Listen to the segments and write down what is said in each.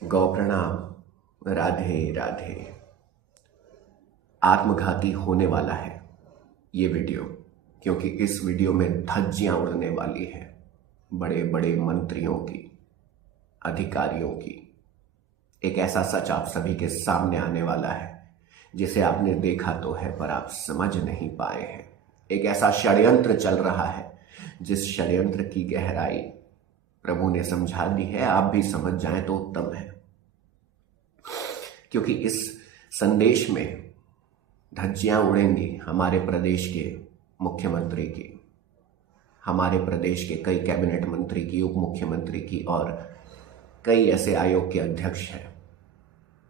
गौ प्रणाम। राधे राधे। आत्मघाती होने वाला है ये वीडियो, क्योंकि इस वीडियो में धज्जियां उड़ने वाली है बड़े बड़े मंत्रियों की, अधिकारियों की। एक ऐसा सच आप सभी के सामने आने वाला है जिसे आपने देखा तो है पर आप समझ नहीं पाए हैं। एक ऐसा षड्यंत्र चल रहा है जिस षड्यंत्र की गहराई प्रभु ने समझा दी है। आप भी समझ जाएं तो उत्तम है, क्योंकि इस संदेश में धज्जियां उड़ेंगी हमारे प्रदेश के मुख्यमंत्री की, हमारे प्रदेश के कई कैबिनेट मंत्री की, उप मुख्यमंत्री की, और कई ऐसे आयोग के अध्यक्ष हैं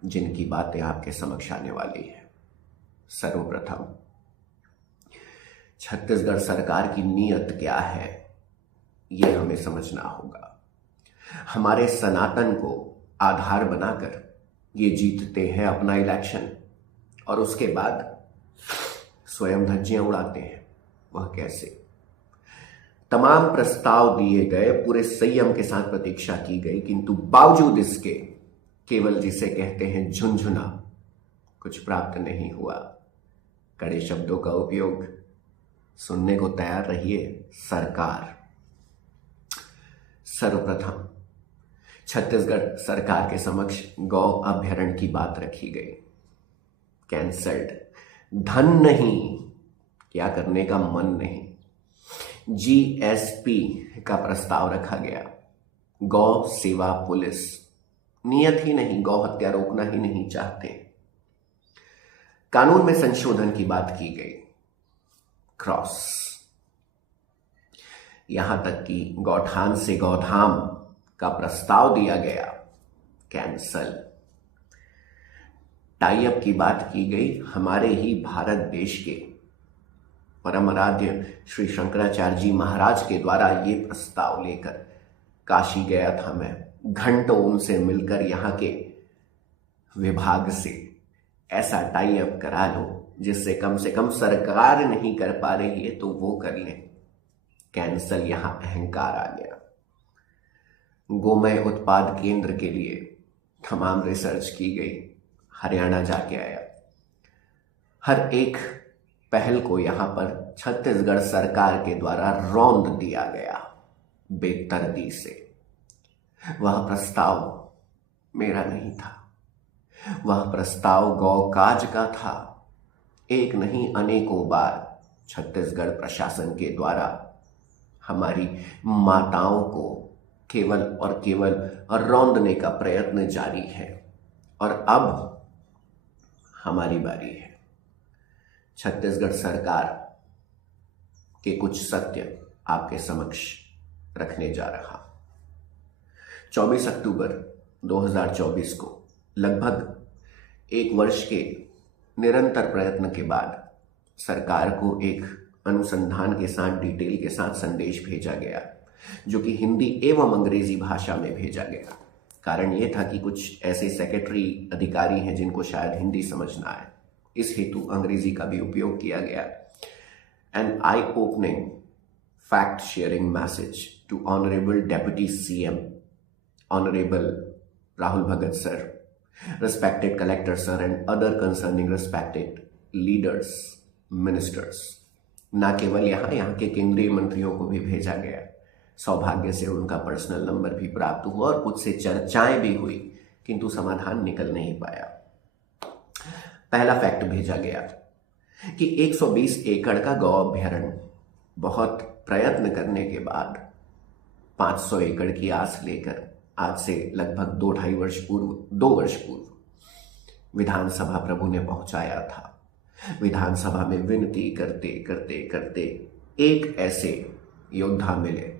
जिनकी बातें आपके समक्ष आने वाली है। सर्वप्रथम, छत्तीसगढ़ सरकार की नीयत क्या है यह हमें समझना होगा। हमारे सनातन को आधार बनाकर ये जीतते हैं अपना इलेक्शन और उसके बाद स्वयं धज्जियां उड़ाते हैं। वह कैसे? तमाम प्रस्ताव दिए गए, पूरे संयम के साथ प्रतीक्षा की गई, किंतु बावजूद इसके केवल जिसे कहते हैं झुनझुना, कुछ प्राप्त नहीं हुआ। कड़े शब्दों का उपयोग, सुनने को तैयार रहिए सरकार। सर्वप्रथम छत्तीसगढ़ सरकार के समक्ष गौ अभ्यारण्य की बात रखी गई, कैंसल्ड। धन नहीं, क्या करने का मन नहीं। जीएसपी का प्रस्ताव रखा गया, गौ सेवा पुलिस। नियत ही नहीं, गौ हत्या रोकना ही नहीं चाहते। कानून में संशोधन की बात की गई, क्रॉस। यहां तक कि गौठान से गौधाम का प्रस्ताव दिया गया, कैंसल। टाई अप की बात की गई, हमारे ही भारत देश के परम आराध्य श्री शंकराचार्य जी महाराज के द्वारा ये प्रस्ताव लेकर काशी गया था मैं। घंटों उनसे मिलकर यहाँ के विभाग से ऐसा टाई अप करा लो जिससे कम से कम सरकार नहीं कर पा रही है तो वो कर ले, कैंसल। यहां अहंकार आ गया। गोमय उत्पाद केंद्र के लिए तमाम रिसर्च की गई, हरियाणा जाके आया। हर एक पहल को यहां पर छत्तीसगढ़ सरकार के द्वारा रौंद दिया गया बेदर्दी से। वह प्रस्ताव मेरा नहीं था, वह प्रस्ताव गौकाज का था। एक नहीं अनेकों बार छत्तीसगढ़ प्रशासन के द्वारा हमारी माताओं को केवल और केवल रौंदने का प्रयत्न जारी है, और अब हमारी बारी है। छत्तीसगढ़ सरकार के कुछ सत्य आपके समक्ष रखने जा रहा। 24 अक्टूबर 2024 को, लगभग एक वर्ष के निरंतर प्रयत्न के बाद, सरकार को एक अनुसंधान के साथ, डिटेल के साथ संदेश भेजा गया, जो कि हिंदी एवं अंग्रेजी भाषा में भेजा गया। कारण यह था कि कुछ ऐसे सेक्रेटरी अधिकारी हैं जिनको शायद हिंदी समझ ना आए, इस हेतु अंग्रेजी का भी उपयोग किया गया। An eye opening fact sharing message to honourable deputy CM honourable Rahul Bhagat sir, respected collector sir and other concerning respected leaders, ministers। ना केवल यहाँ के केंद्रीय मंत्रियों को भी भेजा गया। सौभाग्य से उनका पर्सनल नंबर भी प्राप्त हुआ और कुछ से चर्चाएं भी हुई, किंतु समाधान निकल नहीं पाया। पहला फैक्ट भेजा गया कि 120 एकड़ का गौ अभ्यारण्य, बहुत प्रयत्न करने के बाद 500 एकड़ की आस लेकर आज से लगभग 2 वर्ष पूर्व विधानसभा प्रभु ने पहुंचाया था। विधानसभा में विनती करते करते करते एक ऐसे योद्धा मिले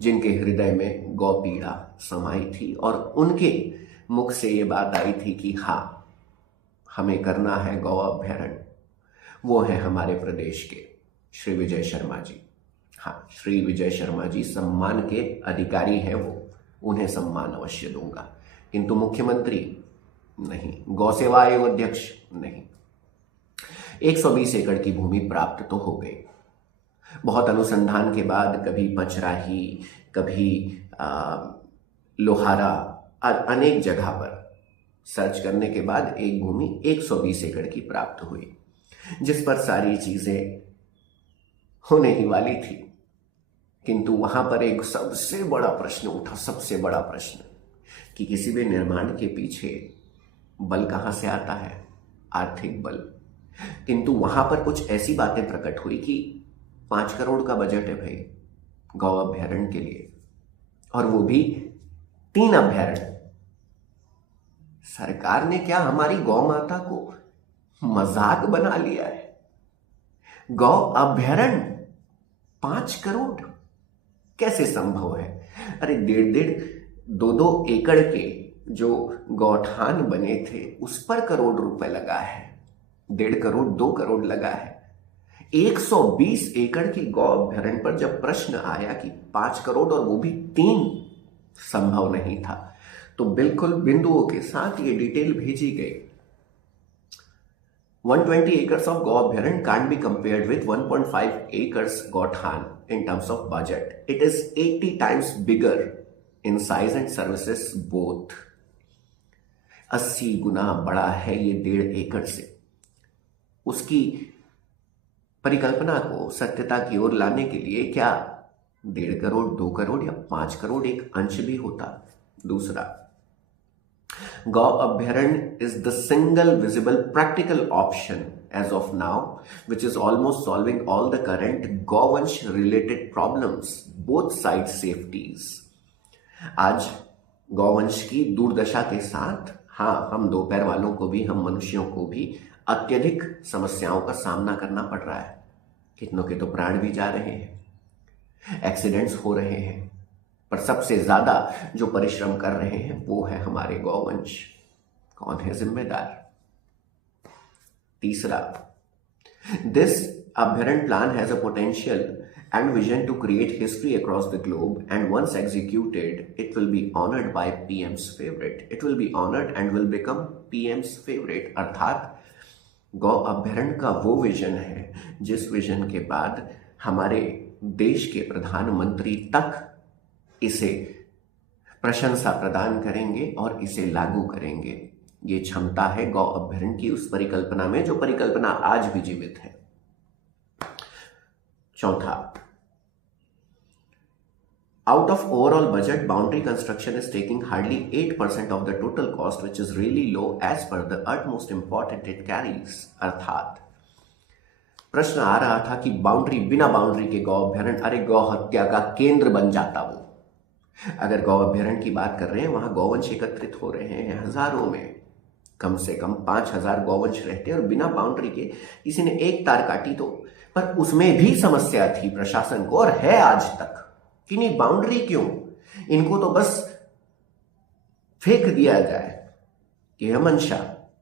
जिनके हृदय में गौ पीड़ा समाई थी, और उनके मुख से ये बात आई थी कि हाँ, हमें करना है गौ अभ्यारण्य। वो है हमारे प्रदेश के श्री विजय शर्मा जी। हाँ, श्री विजय शर्मा जी सम्मान के अधिकारी हैं, वो, उन्हें सम्मान अवश्य दूंगा, किंतु मुख्यमंत्री नहीं, गौ सेवा आयोग अध्यक्ष नहीं। 120 एकड़ की भूमि प्राप्त तो हो गई। बहुत अनुसंधान के बाद कभी पचराही, कभी लोहारा, अनेक जगह पर सर्च करने के बाद एक भूमि 120 एकड़ की प्राप्त हुई, जिस पर सारी चीजें होने ही वाली थी। किंतु वहां पर एक सबसे बड़ा प्रश्न उठा, सबसे बड़ा प्रश्न, कि किसी भी निर्माण के पीछे बल कहां से आता है? आर्थिक बल। किंतु वहां पर कुछ ऐसी बातें प्रकट हुई कि 5 करोड़ का बजट है भाई गौ अभ्यारण्य के लिए, और वो भी 3 अभ्यारण्य। सरकार ने क्या हमारी गौ माता को मजाक बना लिया है? गौ अभ्यारण्य 5 करोड़ कैसे संभव है? अरे 1.5-2 एकड़ के जो गौठान बने थे उस पर करोड़ रुपए लगा है, 1.5 करोड़ 2 करोड़ लगा है। 120 एकड़ की गौ अभ्यारण्य पर जब प्रश्न आया कि 5 करोड़ और वो भी 3 संभव नहीं था, तो बिल्कुल बिंदुओं के साथ ये डिटेल भेजी गई। 120 acres of Go Abhyaran can't be compared with 1.5 acres Gothan in terms of budget. It is 80 times bigger in size and services both. 80 गुना बड़ा है ये 1.5 एकड़ से। उसकी परिकल्पना को सत्यता की ओर लाने के लिए क्या 1.5 करोड़ 2 करोड़ या 5 करोड़ एक अंश भी होता? दूसरा, Go Abhyaran is the single visible practical option as of now, which is almost solving all the current Govansh related problems, both side safeties. आज गौवंश की दुर्दशा के साथ, हाँ, हम दोपहर वालों को भी, हम मनुष्यों को भी अत्यधिक समस्याओं का सामना करना पड़ रहा है। कितनों के तो प्राण भी जा रहे हैं, एक्सीडेंट्स हो रहे हैं, पर सबसे ज्यादा जो परिश्रम कर रहे हैं वो है हमारे गौवंश। कौन है जिम्मेदार? तीसरा, दिस अभ्यारण्य plan has a potential and vision to create history across the globe, and once executed it will be honored by PM's favorite. It will be honored and will become PM's favorite. अर्थात गौ अभ्यारण्य का वो vision है जिस vision के बाद हमारे देश के प्रधानमंत्री तक इसे प्रशंसा प्रदान करेंगे और इसे लागू करेंगे। ये क्षमता है गौ अभ्यारण्य की उस परिकल्पना में, जो परिकल्पना आज भी जीवित है। चौथा, out of overall budget, boundary construction is taking hardly 8% of the total cost, which is really low as per the utmost importance it carries. अर्थात प्रश्न आ रहा था कि बाउंड्री, बिना बाउंड्री के गौ अभ्यारण्य, अरे गौ हत्या का केंद्र बन जाता वो। अगर गौ अभ्यारण्य की बात कर रहे हैं, वहां गौवंश एकत्रित हो रहे हैं हजारों में, कम से कम 5000 गौवंश रहते हैं, और बिना बाउंड्री के किसी ने एक तार काटी तो, पर उसमें भी समस्या थी प्रशासन को, और है आज तक कि नहीं बाउंड्री क्यों, इनको तो बस फेंक दिया जाए, यह मंशा।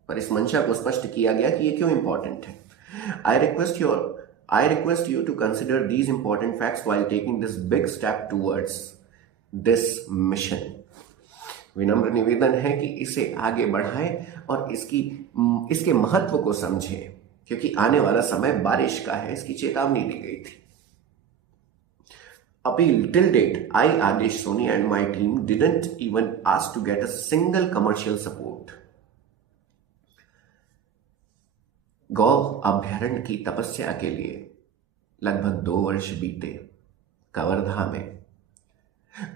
पर इस मंशा को स्पष्ट किया गया कि ये क्यों इंपॉर्टेंट है। I request you to consider these important facts while taking this big step towards this mission. विनम्र निवेदन है कि इसे आगे बढ़ाएं और इसके महत्व को समझें, क्योंकि आने वाला समय बारिश का है, इसकी चेतावनी दी गई थी। Appeal till date, I, Adesh Soni and my team didn't even ask to get a single commercial support. गौ अभ्यारण्य की तपस्या के लिए लगभग 2 वर्ष बीते कवर्धा में।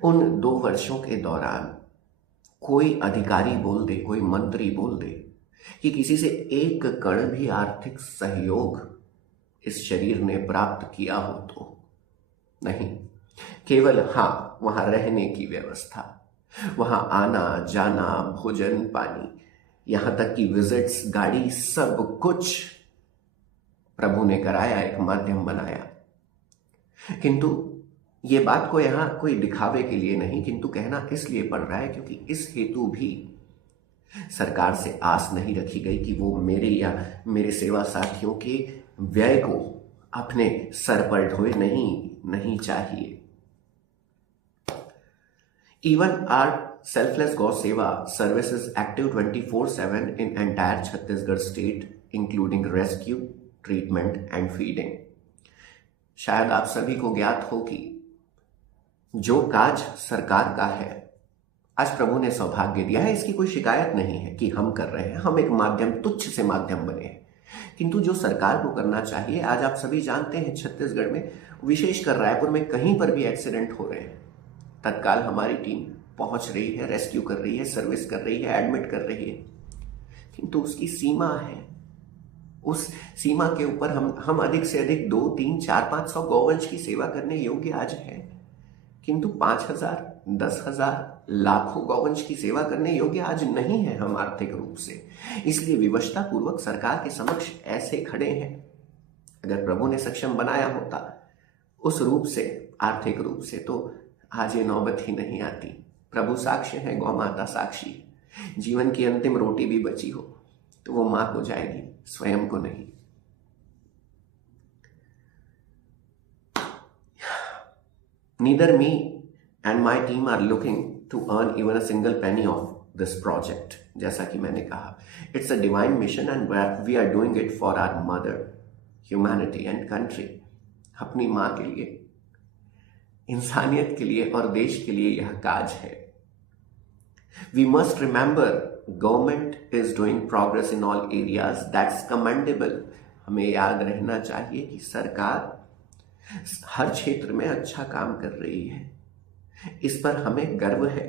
उन 2 वर्षों के दौरान कोई अधिकारी बोल दे, कोई मंत्री बोल दे कि किसी से एक कण भी आर्थिक सहयोग इस शरीर ने प्राप्त किया हो तो नहीं। केवल हाँ, वहां रहने की व्यवस्था, वहां आना जाना, भोजन पानी, यहां तक कि विजिट्स, गाड़ी, सब कुछ प्रभु ने कराया, एक माध्यम बनाया। किंतु ये बात को यहां कोई दिखावे के लिए नहीं, किंतु कहना इसलिए पड़ रहा है क्योंकि इस हेतु भी सरकार से आस नहीं रखी गई कि वो मेरे या मेरे सेवा साथियों के व्यय को अपने सर पर ढोए, नहीं चाहिए। Even our selfless Gau Seva service is active 24/7 in entire Chhattisgarh state, including rescue, treatment and feeding. शायद आप सभी को ज्ञात हो कि जो काज सरकार का है, आज प्रभु ने सौभाग्य दिया है, इसकी कोई शिकायत नहीं है कि हम कर रहे हैं, हम एक माध्यम, तुच्छ से माध्यम बने हैं। किंतु जो सरकार को करना चाहिए, आज आप सभी जानते हैं छत्तीसगढ़ में, विशेषकर रायपुर में कहीं पर भी एक्सीडेंट हो रहे हैं, तत्काल हमारी टीम पहुंच रही है, रेस्क्यू कर रही है, सर्विस कर रही है, एडमिट कर रही है। किंतु उसकी सीमा है, उस सीमा के ऊपर हम अधिक से अधिक 2, 3, 4, 500 गौवंश की सेवा करने योग्य आज है, किंतु 5,000, 10,000, लाखों गौवंश की सेवा करने योग्य आज नहीं है हम आर्थिक रूप से। इसलिए विवशता पूर्वक सरकार के समक्ष ऐसे खड़े हैं। अगर प्रभु ने सक्षम बनाया होता उस रूप से, आर्थिक रूप से, तो आज ये नौबत ही नहीं आती। प्रभु साक्ष्य है, गौ माता साक्षी है। जीवन की अंतिम रोटी भी बची हो तो वो मां को जाएगी, स्वयं को नहीं। Neither me and my team are looking to earn even a single penny of this project. जैसा कि मैंने कहा, it's a divine mission and we are doing it for our mother, humanity and country. अपनी माँ के लिए, इंसानियत के लिए और देश के लिए यह काज है। We must remember government is doing progress in all areas. That's commendable. हमें याद रहना चाहिए कि सरकार हर क्षेत्र में अच्छा काम कर रही है, इस पर हमें गर्व है।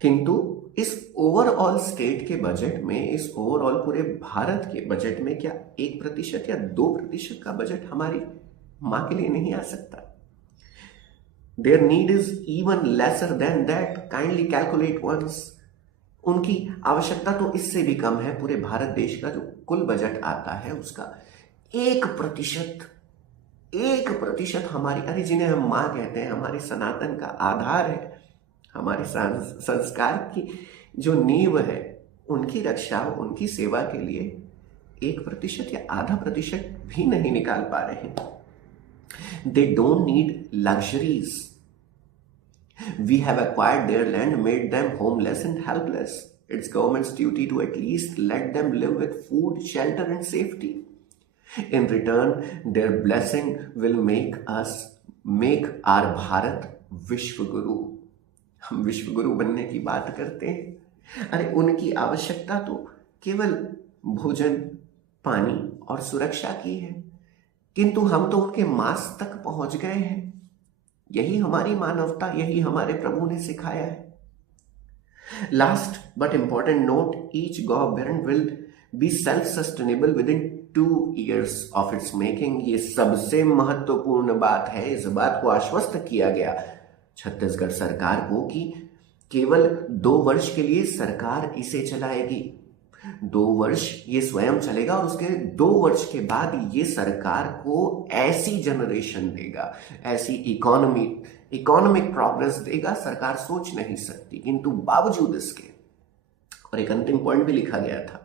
किंतु इस ओवरऑल स्टेट के बजट में, इस ओवरऑल पूरे भारत के बजट में क्या 1% या 2% का बजट हमारी मां के लिए नहीं आ सकता? Their need is even lesser than that. Kindly calculate once. उनकी आवश्यकता तो इससे भी कम है। पूरे भारत देश का जो कुल बजट आता है उसका 1% हमारी, अरे जिन्हें हम माँ कहते हैं, हमारे सनातन का आधार है, हमारे संस्कार की जो नींव है, उनकी रक्षा, उनकी सेवा के लिए 1% या 0.5% भी नहीं निकाल पा रहे हैं। They don't need luxuries. We have acquired their land, made them homeless and helpless. It's government's duty to at least let them live with food, shelter and safety. In return, their blessing will make our Bharat विश्व गुरु। हम विश्व गुरु बनने की बात करते हैं। अरे उनकी आवश्यकता तो केवल भोजन, पानी और सुरक्षा की है, किंतु हम तो उनके मांस तक पहुंच गए हैं। यही हमारी मानवता, यही हमारे प्रभु ने सिखाया है। Last but important note, each गौबैरण will be self sustainable within 2 years of its making. ये सबसे महत्वपूर्ण बात है। इस बात को आश्वस्त किया गया छत्तीसगढ़ सरकार को कि केवल 2 वर्ष के लिए सरकार इसे चलाएगी। 2 वर्ष ये स्वयं चलेगा और उसके 2 वर्ष के बाद ये सरकार को ऐसी जनरेशन देगा, ऐसी इकोनॉमिक प्रोग्रेस देगा, सरकार सोच नहीं सकती। किंतु बावजूद इसके, और एक अंतिम पॉइंट भी लिखा गया था,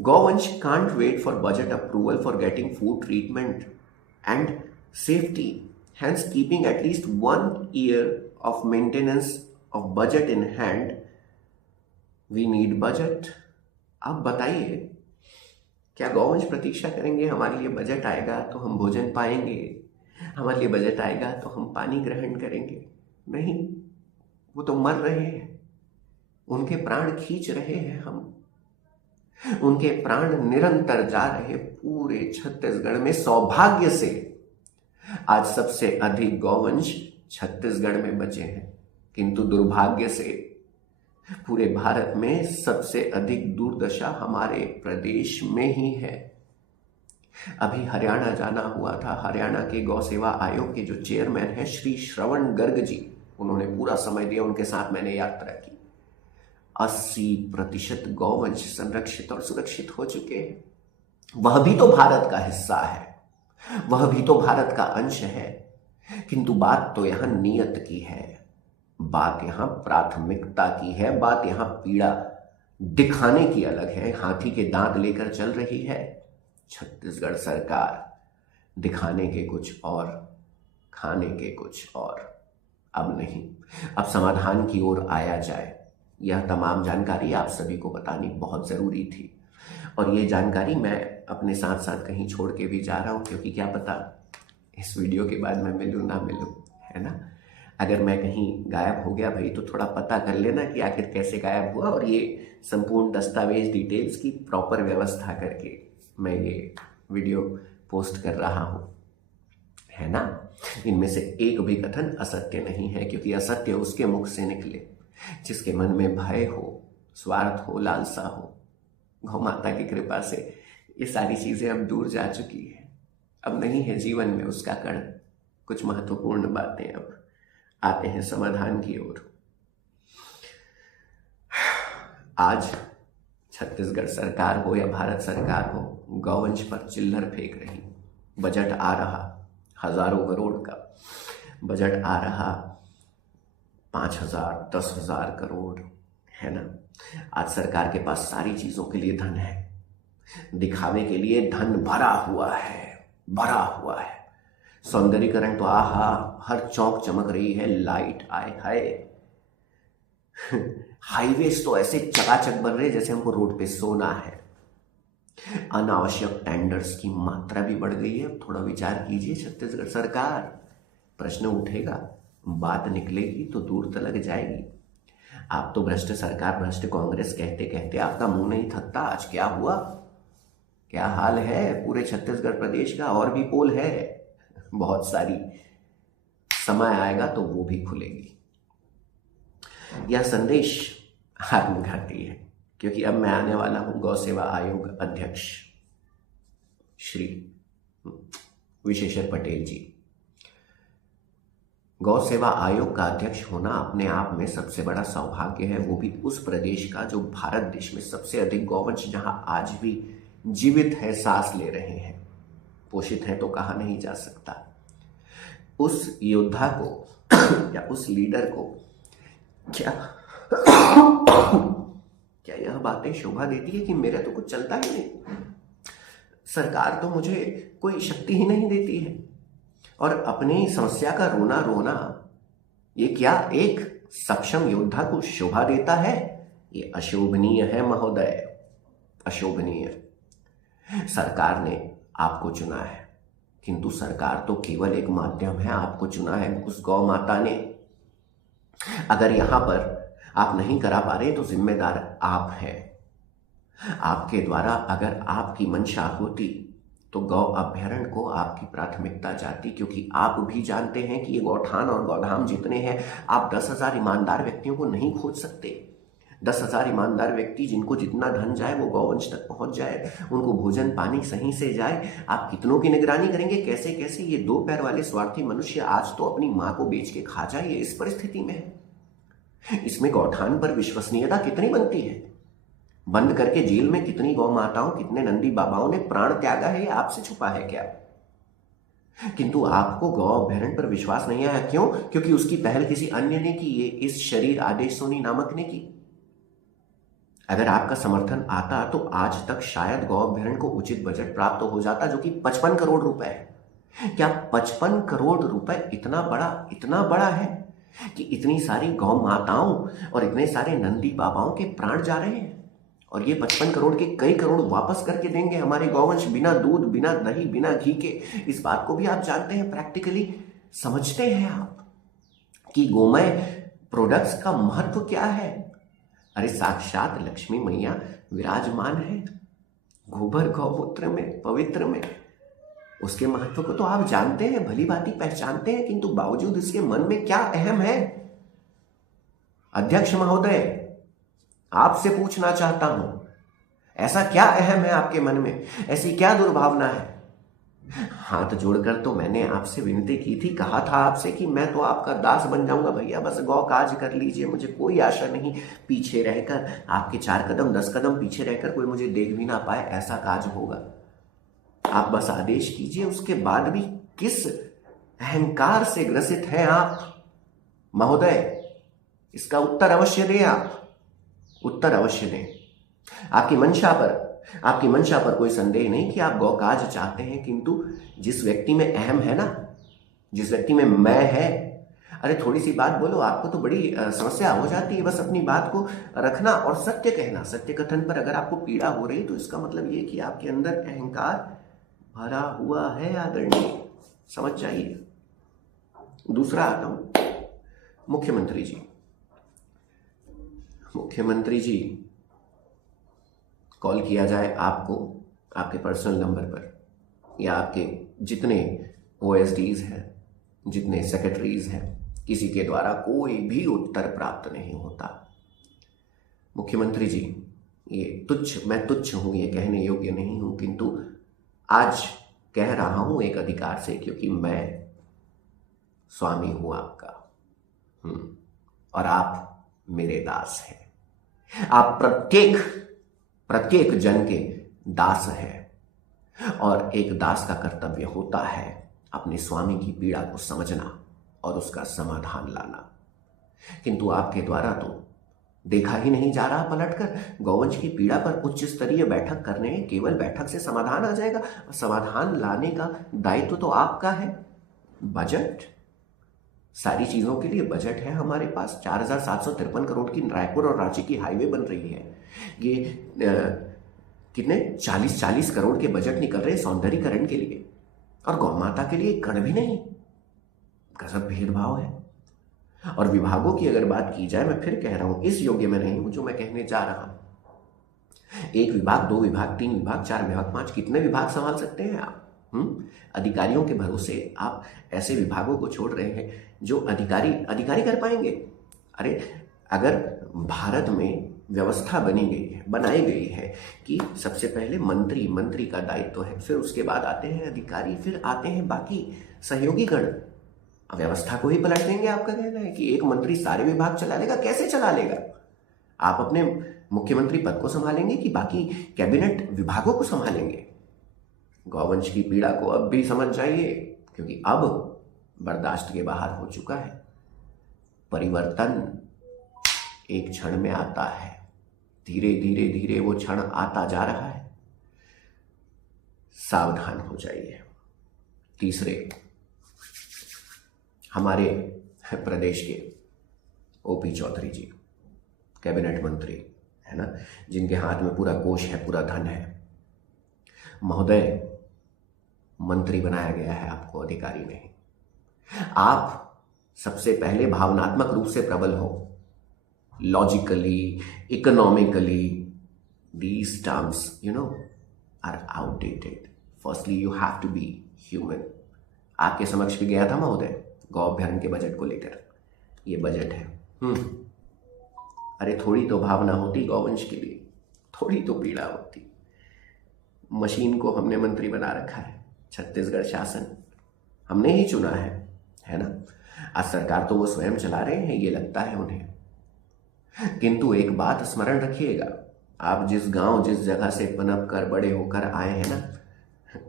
गौवंश can't wait for budget approval for getting food, treatment and safety. Hence, keeping at least 1 year of maintenance of budget in hand, we need budget. आप बताइए, क्या गौवंश प्रतीक्षा करेंगे हमारे लिए बजट आएगा तो हम भोजन पाएंगे, हमारे लिए बजट आएगा तो हम पानी ग्रहण करेंगे? नहीं, वो तो मर रहे हैं, उनके प्राण खींच रहे हैं हम, उनके प्राण निरंतर जा रहे। पूरे छत्तीसगढ़ में सौभाग्य से आज सबसे अधिक गौवंश छत्तीसगढ़ में बचे हैं, किंतु दुर्भाग्य से पूरे भारत में सबसे अधिक दुर्दशा हमारे प्रदेश में ही है। अभी हरियाणा जाना हुआ था। हरियाणा के गौ सेवा आयोग के जो चेयरमैन हैं श्री श्रवण गर्ग जी, उन्होंने पूरा समय दिया, उनके साथ मैंने यात्रा की। 80% गौवंश संरक्षित और सुरक्षित हो चुके हैं। वह भी तो भारत का हिस्सा है, वह भी तो भारत का अंश है। किंतु बात तो यहां नियत की है, बात यहां प्राथमिकता की है, बात यहां पीड़ा दिखाने की अलग है। हाथी के दांत लेकर चल रही है छत्तीसगढ़ सरकार, दिखाने के कुछ और, खाने के कुछ और। अब नहीं, अब समाधान की ओर आया जाए। यह तमाम जानकारी आप सभी को बतानी बहुत ज़रूरी थी, और ये जानकारी मैं अपने साथ साथ कहीं छोड़ के भी जा रहा हूँ, क्योंकि क्या पता इस वीडियो के बाद मैं मिलूँ ना मिलूँ, है ना। अगर मैं कहीं गायब हो गया भाई तो थोड़ा पता कर लेना कि आखिर कैसे गायब हुआ, और ये संपूर्ण दस्तावेज डिटेल्स की प्रॉपर व्यवस्था करके मैं ये वीडियो पोस्ट कर रहा हूँ, है ना। इनमें से एक भी कथन असत्य नहीं है, क्योंकि असत्य उसके मुख से निकले जिसके मन में भय हो, स्वार्थ हो, लालसा हो। गौ माता की कृपा से ये सारी चीजें अब दूर जा चुकी है, अब नहीं है जीवन में उसका कण। कुछ महत्वपूर्ण बातें अब आते हैं समाधान की ओर। आज छत्तीसगढ़ सरकार हो या भारत सरकार हो, गौवंश पर चिल्लर फेंक रही। बजट आ रहा हजारों करोड़ का, बजट आ रहा 5,000 10,000 करोड़, है ना। आज सरकार के पास सारी चीजों के लिए धन है, दिखावे के लिए धन भरा हुआ है, भरा हुआ है। सौंदर्यीकरण तो आहा, हर चौक चमक रही है, लाइट आए हाय। हाईवेज तो ऐसे चकाचक बन रहे जैसे हमको रोड पे सोना है। अनावश्यक टेंडर्स की मात्रा भी बढ़ गई है। थोड़ा विचार कीजिए छत्तीसगढ़ सरकार, प्रश्न उठेगा, बात निकलेगी तो दूर तलक जाएगी। आप तो भ्रष्ट सरकार, भ्रष्ट कांग्रेस कहते कहते आपका मुंह नहीं थकता। आज क्या हुआ, क्या हाल है पूरे छत्तीसगढ़ प्रदेश का। और भी पोल है बहुत सारी, समय आएगा तो वो भी खुलेगी। यह संदेश आत्मघाती है, क्योंकि अब मैं आने वाला हूं गौ सेवा आयोग अध्यक्ष श्री विशेश्वर पटेल जी। गौ सेवा आयोग का अध्यक्ष होना अपने आप में सबसे बड़ा सौभाग्य है, वो भी उस प्रदेश का जो भारत देश में सबसे अधिक गौवंश जहां आज भी जीवित है, सांस ले रहे हैं, पोषित है तो कहा नहीं जा सकता। उस योद्धा को या उस लीडर को क्या क्या यह बातें शोभा देती है कि मेरा तो कुछ चलता ही नहीं, सरकार तो मुझे कोई शक्ति ही नहीं देती है, और अपनी समस्या का रोना रोना ये क्या एक सक्षम योद्धा को शोभा देता है? ये अशोभनीय है महोदय, अशोभनीय। सरकार ने आपको चुना है, किंतु सरकार तो केवल एक माध्यम है, आपको चुना है उस गौ माता ने। अगर यहां पर आप नहीं करा पा रहे तो जिम्मेदार आप हैं। आपके द्वारा अगर आपकी मंशा होती तो गौ अभ्यारण्य को आपकी प्राथमिकता जाती, क्योंकि आप भी जानते हैं कि ये गौठान और गौधाम जितने हैं, आप 10,000 ईमानदार व्यक्तियों को नहीं खोज सकते। 10,000 ईमानदार व्यक्ति जिनको जितना धन जाए वो गौवंश तक पहुंच जाए, उनको भोजन पानी सही से जाए। आप कितनों की निगरानी करेंगे, कैसे कैसे? ये 2 पैर वाले स्वार्थी मनुष्य आज तो अपनी मां को बेच के खा जाए, इस परिस्थिति में है। इसमें गौठान पर विश्वसनीयता कितनी बनती है? बंद करके जेल में कितनी गौ माताओं, कितने नंदी बाबाओं ने प्राण त्यागा है, ये आपसे छुपा है क्या? किंतु आपको गौ अभ्यारण्य पर विश्वास नहीं आया, क्यों? क्योंकि उसकी पहल किसी अन्य ने की, ये इस शरीर आदेश सोनी नामक ने की। अगर आपका समर्थन आता तो आज तक शायद गौ अभ्यारण्य को उचित बजट प्राप्त हो जाता, जो कि 55 करोड़ रुपए है। क्या 55 करोड़ रुपए इतना बड़ा है कि इतनी सारी गौ माताओं और इतने सारे नंदी बाबाओं के प्राण जा रहे हैं? और ये 55 करोड़ के कई करोड़ वापस करके देंगे हमारे गौवंश, बिना दूध, बिना दही, बिना घी के। इस बात को भी आप जानते हैं, प्रैक्टिकली समझते हैं आप कि गोमय प्रोडक्ट्स का महत्व क्या है। अरे साक्षात लक्ष्मी मैया विराजमान है गोबर गौमूत्र में, पवित्र में। उसके महत्व को तो आप जानते हैं, भली भांति पहचानते हैं, किंतु बावजूद इसके मन में क्या अहम है? अध्यक्ष महोदय, आपसे पूछना चाहता हूं, ऐसा क्या अहम है आपके मन में? ऐसी क्या दुर्भावना है? हाथ जोड़कर तो मैंने आपसे विनती की थी, कहा था आपसे कि मैं तो आपका दास बन जाऊंगा भैया, बस गौ काज कर लीजिए, मुझे कोई आशा नहीं पीछे रहकर, आपके 4 कदम 10 कदम पीछे रहकर कोई मुझे देख भी ना पाए, ऐसा काज होगा। आप बस आदेश कीजिए। उसके बाद भी किस अहंकार से ग्रसित हैं आप महोदय? इसका उत्तर अवश्य दें आप, उत्तर अवश्य दें। आपकी मंशा पर कोई संदेह नहीं कि आप गौकाज चाहते हैं, किंतु जिस व्यक्ति में अहम है ना, जिस व्यक्ति में मैं है, अरे थोड़ी सी बात बोलो, आपको तो बड़ी समस्या हो जाती है। बस अपनी बात को रखना और सत्य कहना। सत्य कथन पर अगर आपको पीड़ा हो रही तो इसका मतलब ये कि आपके अंदर अहंकार भरा हुआ है आदरणीय, समझ जाइए। दूसरा आता हूं, मुख्यमंत्री जी, मुख्यमंत्री जी, कॉल किया जाए आपको आपके पर्सनल नंबर पर या आपके जितने ओएसडीज हैं, जितने सेक्रेटरीज हैं, किसी के द्वारा कोई भी उत्तर प्राप्त नहीं होता। मुख्यमंत्री जी, ये मैं तुच्छ हूं, ये कहने योग्य नहीं हूं, किंतु आज कह रहा हूं एक अधिकार से, क्योंकि मैं स्वामी हूं आपका। और आप मेरे दास हैं। आप प्रत्येक जन के दास हैं और एक दास का कर्तव्य होता है अपने स्वामी की पीड़ा को समझना और उसका समाधान लाना। किंतु आपके द्वारा तो देखा ही नहीं जा रहा पलटकर। गौवंश की पीड़ा पर उच्च स्तरीय बैठक करने, केवल बैठक से समाधान आ जाएगा। समाधान लाने का दायित्व तो आपका है। बजट, सारी चीजों के लिए बजट है हमारे पास। 4753 करोड़ की रायपुर और रांची की हाईवे बन रही है। ये कितने 40 करोड़ के बजट निकल रहे सौंदर्यीकरण के लिए, और गौ माता के लिए कण भी नहीं। गजब भेदभाव है। और विभागों की अगर बात की जाए, मैं फिर कह रहा हूं, इस योग्य में नहीं हूं जो मैं कहने जा रहा हूं। 1 विभाग, 2 विभाग, 3 विभाग, 4 विभाग, 5, कितने विभाग संभाल सकते हैं आप? अधिकारियों के भरोसे आप ऐसे विभागों को छोड़ रहे हैं जो अधिकारी कर पाएंगे। अरे अगर भारत में व्यवस्था बनाई गई है कि सबसे पहले मंत्री का दायित्व है, फिर उसके बाद आते हैं अधिकारी, फिर आते हैं बाकी सहयोगी गण। व्यवस्था को ही पलट देंगे? आपका कहना है कि एक मंत्री सारे विभाग चला लेगा? कैसे चला लेगा? आप अपने मुख्यमंत्री पद को संभालेंगे कि बाकी कैबिनेट विभागों को संभालेंगे? गौवंश की पीड़ा को अब भी समझ जाइए, क्योंकि अब बर्दाश्त के बाहर हो चुका है। परिवर्तन एक क्षण में आता है, धीरे धीरे वो क्षण आता जा रहा है। सावधान हो जाइए। तीसरे, हमारे प्रदेश के ओपी चौधरी जी, कैबिनेट मंत्री है ना, जिनके हाथ में पूरा कोष है, पूरा धन है। महोदय, मंत्री बनाया गया है आपको, अधिकारी नहीं। आप सबसे पहले भावनात्मक रूप से प्रबल हो। Logically, economically, these terms are outdated. Firstly, you have to be human. आपके समक्ष भी गया था महोदय गौ अभ्यारण्य के बजट को लेकर। ये बजट है। अरे थोड़ी तो भावना होती गौवंश के लिए, थोड़ी तो पीड़ा होती। मशीन को हमने मंत्री बना रखा है, छत्तीसगढ़ शासन हमने ही चुना है ना। आज सरकार तो वो स्वयं चला रहे हैं, ये लगता है उन्हें। किंतु एक बात स्मरण रखिएगा, आप जिस गांव, जिस जगह से पनप कर बड़े होकर आए हैं ना,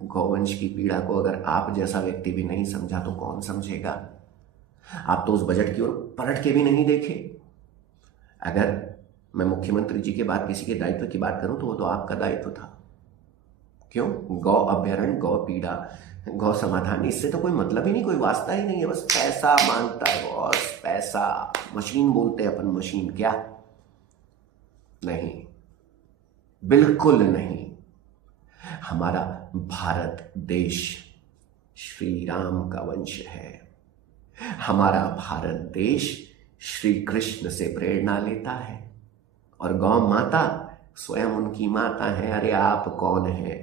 गौवंश की पीड़ा को अगर आप जैसा व्यक्ति भी नहीं समझा तो कौन समझेगा? आप तो उस बजट की ओर पलट के भी नहीं देखे। अगर मैं मुख्यमंत्री जी के बाद किसी के दायित्व की बात करूं तो वो तो आपका दायित्व था। क्यों? गौ अभ्यारण्य, गौ पीड़ा, गौ समाधान, इससे तो कोई मतलब ही नहीं, कोई वास्ता ही नहीं है। बस पैसा मांगता है बॉस, पैसा। मशीन बोलते हैं अपन, मशीन क्या? नहीं, बिल्कुल नहीं। हमारा भारत देश श्री राम का वंश है। हमारा भारत देश श्री कृष्ण से प्रेरणा लेता है, और गौ माता स्वयं उनकी माता है। अरे आप कौन है?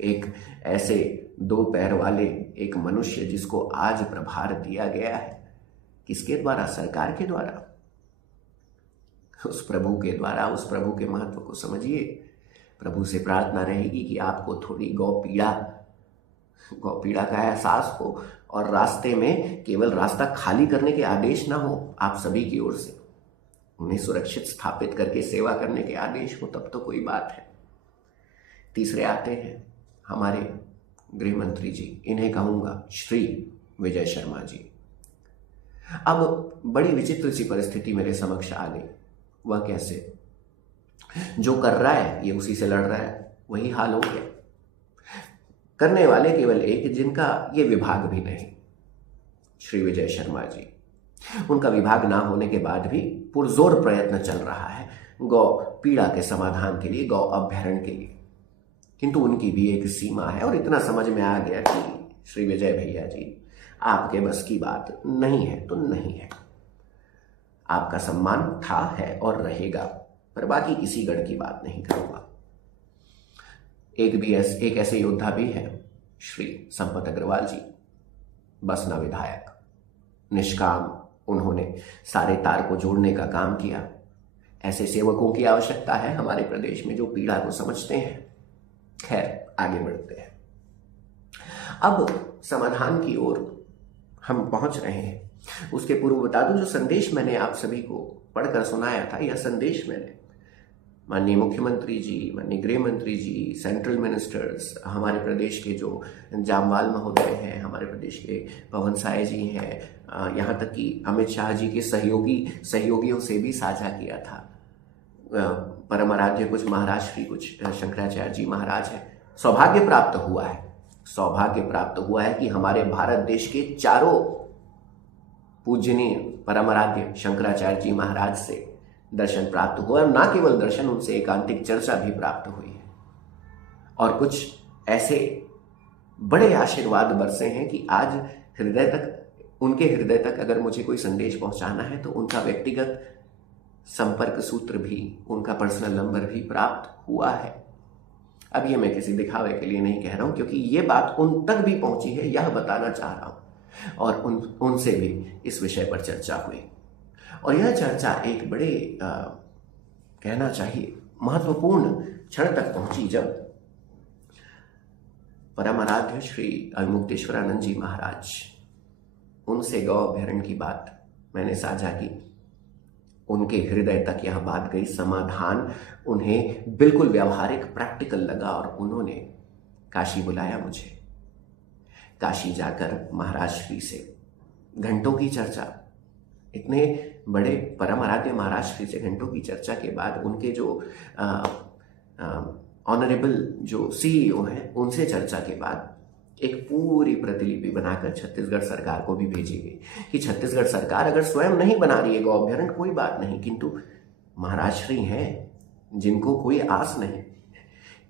एक ऐसे 2 पैर वाले एक मनुष्य जिसको आज प्रभार दिया गया है, किसके द्वारा? सरकार के द्वारा, उस प्रभु के द्वारा। उस प्रभु के महत्व को समझिए। प्रभु से प्रार्थना रहेगी कि आपको थोड़ी गौ पीड़ा का एहसास हो, और रास्ते में केवल रास्ता खाली करने के आदेश ना हो आप सभी की ओर से, उन्हें सुरक्षित स्थापित करके सेवा करने के आदेश हो, तब तो कोई बात है। तीसरे आते हैं हमारे गृह मंत्री जी, इन्हें कहूंगा श्री विजय शर्मा जी। अब बड़ी विचित्र सी परिस्थिति मेरे समक्ष आ गई। वह कैसे? जो कर रहा है ये उसी से लड़ रहा है, वही हाल हो गया। करने वाले केवल एक, जिनका ये विभाग भी नहीं, श्री विजय शर्मा जी। उनका विभाग ना होने के बाद भी पुरजोर प्रयत्न चल रहा है गौ पीड़ा के समाधान के लिए, गौ अभ्यारण्य के लिए। किंतु उनकी भी एक सीमा है, और इतना समझ में आ गया कि श्री विजय भैया जी, आपके बस की बात नहीं है तो नहीं है। आपका सम्मान था, है और रहेगा, पर बाकी किसी गढ़ की बात नहीं करूंगा। एक ऐसे योद्धा भी है, श्री संपत अग्रवाल जी, बसना विधायक, निष्काम उन्होंने सारे तार को जोड़ने का काम किया। ऐसे सेवकों की आवश्यकता है हमारे प्रदेश में जो पीड़ा को समझते हैं। खैर, आगे बढ़ते हैं। अब समाधान की ओर हम पहुंच रहे हैं। उसके पूर्व बता दूं, जो संदेश मैंने आप सभी को पढ़कर सुनाया था, यह संदेश मैंने माननीय मुख्यमंत्री जी, माननीय गृह मंत्री जी, सेंट्रल मिनिस्टर्स, हमारे प्रदेश के जो जामवाल महोदय हैं, हमारे प्रदेश के पवन साय जी हैं, यहाँ तक कि अमित शाह जी के सहयोगियों से भी साझा किया था। परम आराध्य कुछ महाराज श्री कुछ शंकराचार्य जी महाराज हैं। सौभाग्य प्राप्त हुआ है कि हमारे भारत देश के चारों पूजनीय परम आराध्य शंकराचार्य जी महाराज से दर्शन प्राप्त हुआ, और ना केवल दर्शन, उनसे एकांतिक चर्चा भी प्राप्त हुई है। और कुछ ऐसे बड़े आशीर्वाद बरसे हैं कि आज उनके हृदय तक अगर मुझे कोई संदेश पहुंचाना है तो उनका व्यक्तिगत संपर्क सूत्र भी, उनका पर्सनल नंबर भी प्राप्त हुआ है। अब ये मैं किसी दिखावे के लिए नहीं कह रहा हूं, क्योंकि ये बात उन तक भी पहुंची है, यह बताना चाह रहा हूं। और उनसे भी इस विषय पर चर्चा हुई, और यह चर्चा एक बड़े कहना चाहिए महत्वपूर्ण क्षण तक पहुंची, जब परम आराध्य श्री अविमुक्तेश्वरानंद जी महाराज, उनसे गौ अभ्यारण्य की बात मैंने साझा की। उनके हृदय तक यह बात गई, समाधान उन्हें बिल्कुल व्यावहारिक, प्रैक्टिकल लगा, और उन्होंने काशी बुलाया मुझे। काशी जाकर महाराज श्री से घंटों की चर्चा, इतने बड़े परम आराध्य महाराज श्री से घंटों की चर्चा के बाद उनके जो ऑनरेबल जो सीईओ हैं, उनसे चर्चा के बाद एक पूरी प्रतिलिपि बनाकर छत्तीसगढ़ सरकार को भी भेजी गई कि छत्तीसगढ़ सरकार अगर स्वयं नहीं बना रही है गौ अभ्यारण्य, कोई बात नहीं, किंतु महाराज श्री हैं जिनको कोई आस नहीं,